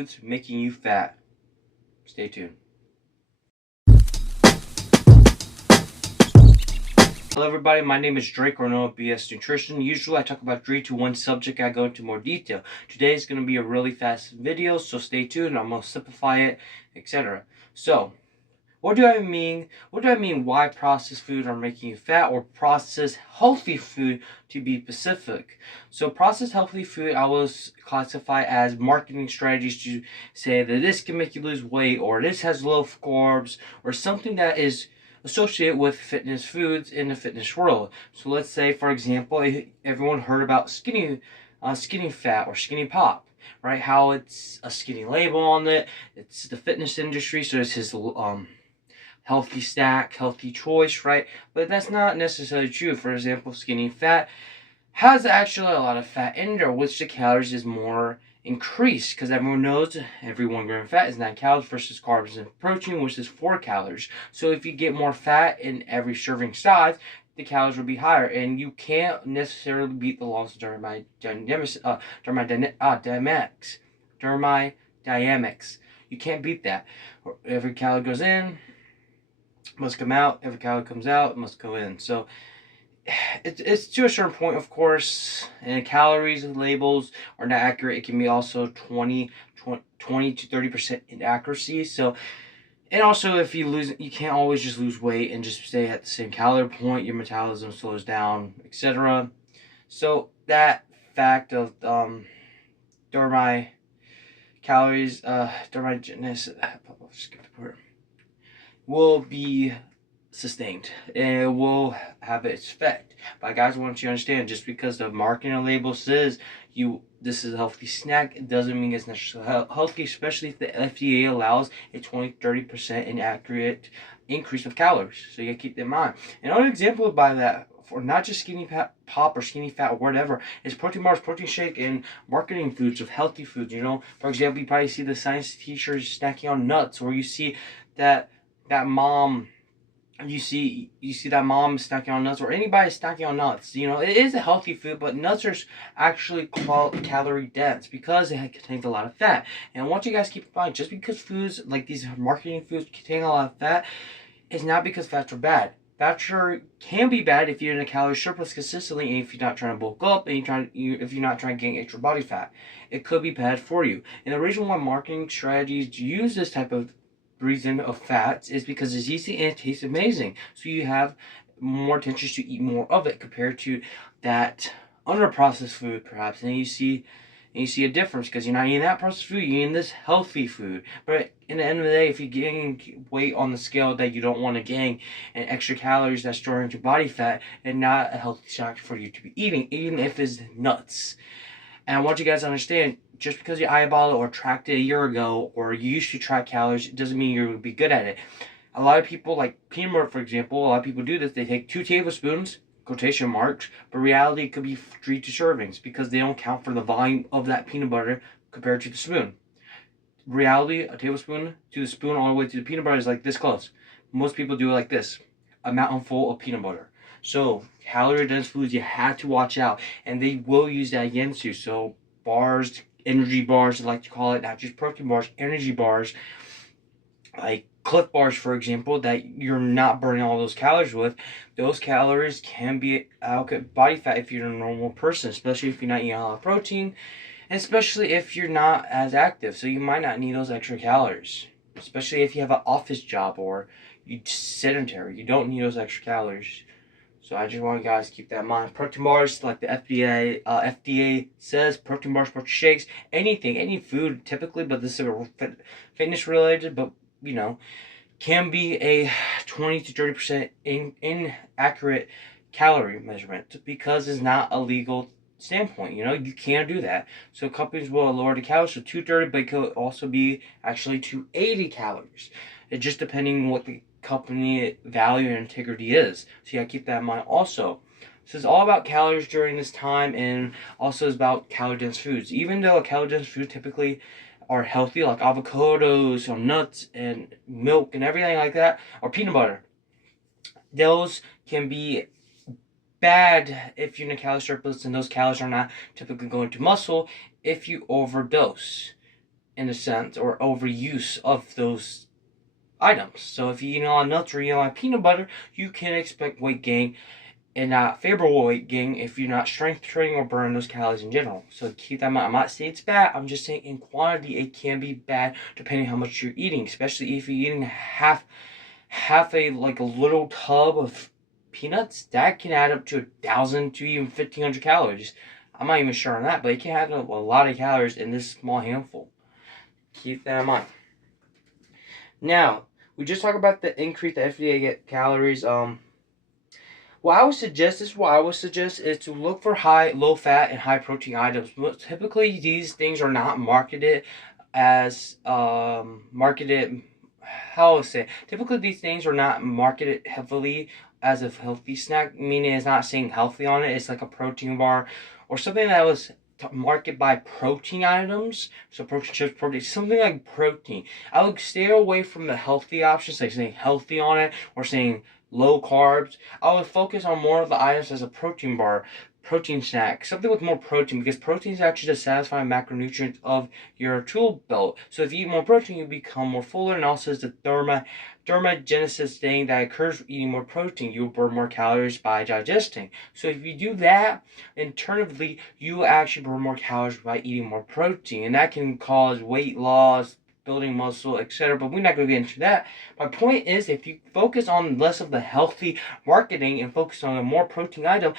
foods making you fat. Stay tuned. Hello everybody, my name is Drake or NoBSNutirition. Usually I talk about 3 to 1 subject, I go into more detail. Today is going to be a really fast video, so stay tuned. I'm going to simplify it, etc. So, what do I mean? Why processed food are making you fat, or processed healthy food to be specific? So processed healthy food I will classify as marketing strategies to say that this can make you lose weight, or this has low carbs, or something that is associated with fitness foods in the fitness world. So let's say, for example, everyone heard about skinny fat or skinny pop, right? How it's a skinny label on it. It's the fitness industry, so it's his healthy snack, healthy choice, right? But that's not necessarily true. For example, skinny fat has actually a lot of fat in there, which the calories is more increased, because everyone knows every 1 gram of fat is 9 calories versus carbs and protein, which is 4 calories. So if you get more fat in every serving size, the calories will be higher, and you can't necessarily beat the laws of thermodynamics. You can't beat that. Every calorie goes in, must come out. Every calorie comes out, must go in. So it's to a certain point, of course, and calories and labels are not accurate. It can be also 20 to 30% inaccuracy. So, and also if you can't always just lose weight and just stay at the same calorie point. Your metabolism slows down, etc. So that fact of will be sustained, and it will have its effect. But guys, I want you to understand, just because the marketing label says this is a healthy snack, it doesn't mean it's necessarily healthy, especially if the FDA allows a 20-30% inaccurate increase of calories. So you gotta keep that in mind. Another example by that, for not just skinny pop or skinny fat or whatever, is protein bars, protein shake, and marketing foods of healthy foods. For example, you probably see the science teachers snacking on nuts, or you see that mom, you see that mom snacking on nuts, or anybody snacking on nuts. It is a healthy food, but nuts are actually calorie dense because it contains a lot of fat. And I want you guys to keep in mind, just because foods like these marketing foods contain a lot of fat, it's not because fats are bad. Fats can be bad if you're in a calorie surplus consistently, and if you're not trying to bulk up, and if you're not trying to gain extra body fat. It could be bad for you. And the reason why marketing strategies use this type of reason of fats is because it's easy and it tastes amazing. So you have more attention to eat more of it compared to that under-processed food, perhaps. And you see a difference because you're not eating that processed food, you're eating this healthy food. But in the end of the day, if you gain weight on the scale that you don't want to gain, and extra calories that store into body fat, and not a healthy snack for you to be eating, even if it's nuts. And I want you guys to understand, just because you eyeball it or tracked it a year ago, or you used to track calories, it doesn't mean you're going to be good at it. A lot of people, like peanut butter, for example, a lot of people do this. They take 2 tablespoons, quotation marks, but reality it could be 3 servings because they don't count for the volume of that peanut butter compared to the spoon. Reality, a tablespoon to the spoon all the way to the peanut butter is like this close. Most people do it like this, a mountain full of peanut butter. So calorie dense foods, you have to watch out, and they will use that against you. So bars, energy bars, I like to call it, not just protein bars, energy bars, like Cliff bars, for example, that you're not burning all those calories with. Those calories can be adequate body fat if you're a normal person, especially if you're not eating a lot of protein, and especially if you're not as active. So you might not need those extra calories, especially if you have an office job or you're sedentary. You don't need those extra calories. So I just want you guys to keep that in mind. Protein bars, like the FDA says, protein bars, protein shakes, anything, any food typically, but this is fitness related, but can be a 20 to 30% inaccurate calorie measurement because it's not a legal standpoint. You can't do that. So companies will lower the calories to 230, but it could also be actually 280 calories. It just depending on what the company value and integrity is. So you gotta keep that in mind also. So it's all about calories during this time, and also is about calorie dense foods. Even though a calorie dense food typically are healthy, like avocados or nuts and milk and everything like that, or peanut butter, those can be bad if you're in a calorie surplus, and those calories are not typically going to muscle if you overdose. in a sense, or overuse of those items. So if you eat a lot of nuts or eat a lot of peanut butter, you can expect weight gain, and not favorable weight gain if you're not strength training or burning those calories in general. So keep that in mind. I'm not saying it's bad. I'm just saying in quantity it can be bad depending on how much you're eating, especially if you're eating half a little tub of peanuts. That can add up to 1,000 to even 1,500 calories. I'm not even sure on that, but it can add up a lot of calories in this small handful. Keep that in mind. Now, we just talked about the increase the FDA calories. What I would suggest is to look for low fat and high protein items. Typically, these things are not marketed as marketed. How I say? Typically, these things are not marketed heavily as a healthy snack. Meaning, it's not saying healthy on it. It's like a protein bar or something that was marketed by protein items. So protein chips, protein, something like protein. I would stay away from the healthy options, like saying healthy on it or saying low carbs. I would focus on more of the items as a protein bar, protein snack, something with more protein, because protein is actually the satisfying macronutrient of your tool belt. So if you eat more protein, you become more fuller, and also it's the thermogenesis thing that occurs with eating more protein. You'll burn more calories by digesting. So if you do that, internally, you actually burn more calories by eating more protein, and that can cause weight loss, building muscle, etc. But we're not going to get into that. My point is, if you focus on less of the healthy marketing and focus on a more protein item,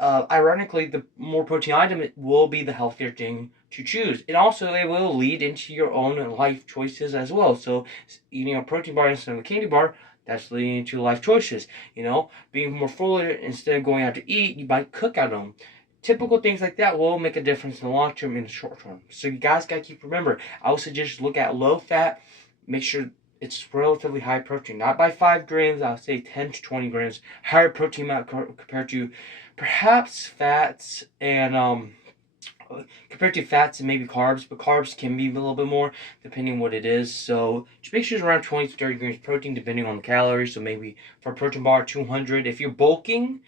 ironically, the more protein item it will be the healthier thing to choose. And also, it will lead into your own life choices as well. So, eating a protein bar instead of a candy bar, that's leading into life choices. Being more fuller instead of going out to eat, you might cook at them. Typical things like that will make a difference in the long term and the short term. So you guys gotta remember, I would suggest look at low fat, make sure it's relatively high protein, not by 5 grams, I would say 10 to 20 grams, higher protein amount compared to perhaps fats and maybe carbs, but carbs can be a little bit more depending on what it is. So just make sure it's around 20 to 30 grams protein depending on the calories. So maybe for a protein bar, 200. If you're bulking,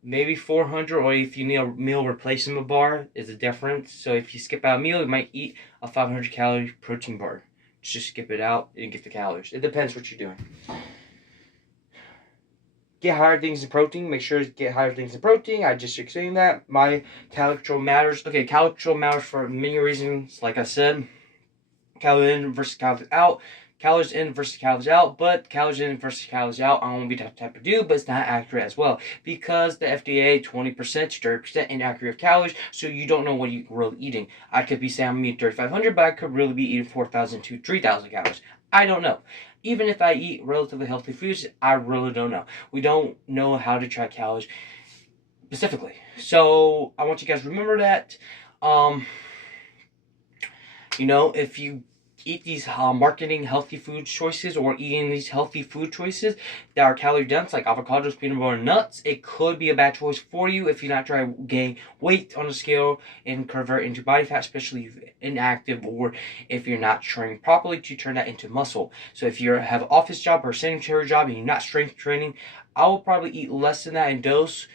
maybe 400, or if you need a meal replacement bar is the difference. So if you skip out a meal, you might eat a 500 calorie protein bar. Just skip it out and get the calories. It depends what you're doing. Get higher things in protein. Make sure to get higher things in protein. I just explained that. My calorie control matters. Okay, calorie control matters for many reasons. Like I said, calories in versus calories out. Calories in versus calories out, but calories in versus calories out, I don't want to be that type of dude, but it's not accurate as well, because the FDA 20% to 30% inaccurate calories, so you don't know what you're really eating. I could be saying I'm eating 3,500, but I could really be eating 4,000 to 3,000 calories. I don't know. Even if I eat relatively healthy foods, I really don't know. We don't know how to track calories specifically. So I want you guys to remember that. If you eat these marketing healthy food choices or eating these healthy food choices that are calorie dense, like avocados, peanut butter, and nuts, it could be a bad choice for you if you're not trying to gain weight on the scale and convert into body fat, especially if you're inactive or if you're not training properly to turn that into muscle. So if you have an office job or a sedentary job and you're not strength training, I will probably eat less than that in dose,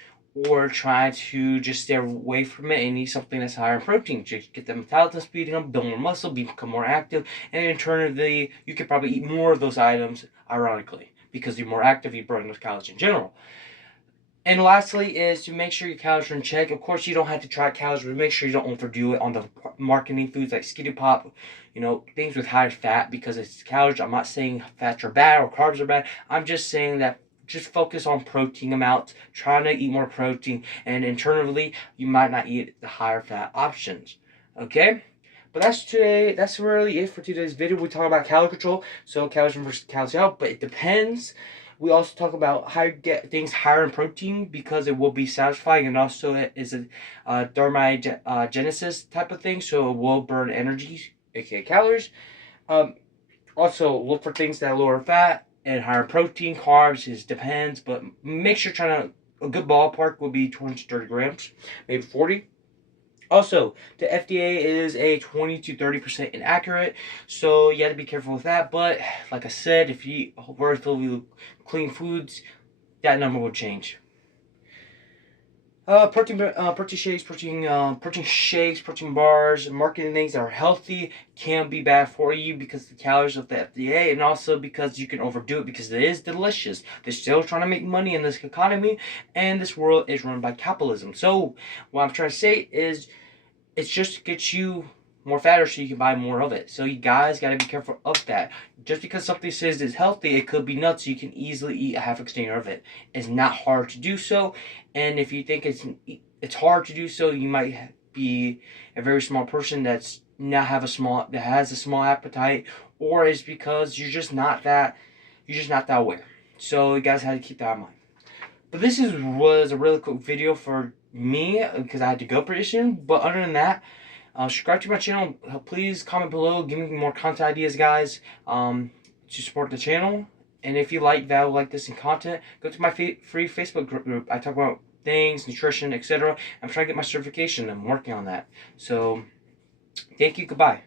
or try to just stay away from it and eat something that's higher in protein. Just get the metabolism speeding up, build more muscle, become more active, and in turn, you could probably eat more of those items, ironically, because you're more active, you burn those calories in general. And lastly is to make sure your calories are in check. Of course, you don't have to track calories, but make sure you don't overdo it on the marketing foods like Skitty Pop, things with higher fat, because it's calories. I'm not saying fats are bad or carbs are bad. I'm just saying that just focus on protein amounts, trying to eat more protein, and internally, you might not eat the higher fat options. Okay? But that's really it for today's video. We talk about calorie control, so calories in versus calories out, but it depends. We also talk about how to get things higher in protein because it will be satisfying, and also it is a thermogenesis type of thing, so it will burn energy, aka calories. Also, look for things that are lower fat and higher protein. Carbs depends, but make sure a good ballpark would be 20 to 30 grams, maybe 40. Also, the FDA is a 20 to 30% inaccurate, so you have to be careful with that. But like I said, if you eat relatively clean foods, that number will change. Protein shakes, protein bars, marketing things that are healthy can be bad for you because of the calories of the FDA, and also because you can overdo it because it is delicious. They're still trying to make money in this economy, and this world is run by capitalism. So what I'm trying to say is, it's just to get you more fatter so you can buy more of it. So you guys got to be careful of that. Just because something says it's healthy, it could be nuts. So you can easily eat a half a container of it. It's not hard to do so, and if you think it's hard to do so, you might be a very small person that has a small appetite, or it's because you're just not that aware. So you guys have to keep that in mind. But was a really quick video for me because I had to go pretty soon. But other than that, subscribe to my channel. Please comment below. Give me more content ideas, guys, to support the channel. And if you value like this in content, go to my free Facebook group. I talk about things, nutrition, etc. I'm trying to get my certification. I'm working on that. So, thank you. Goodbye.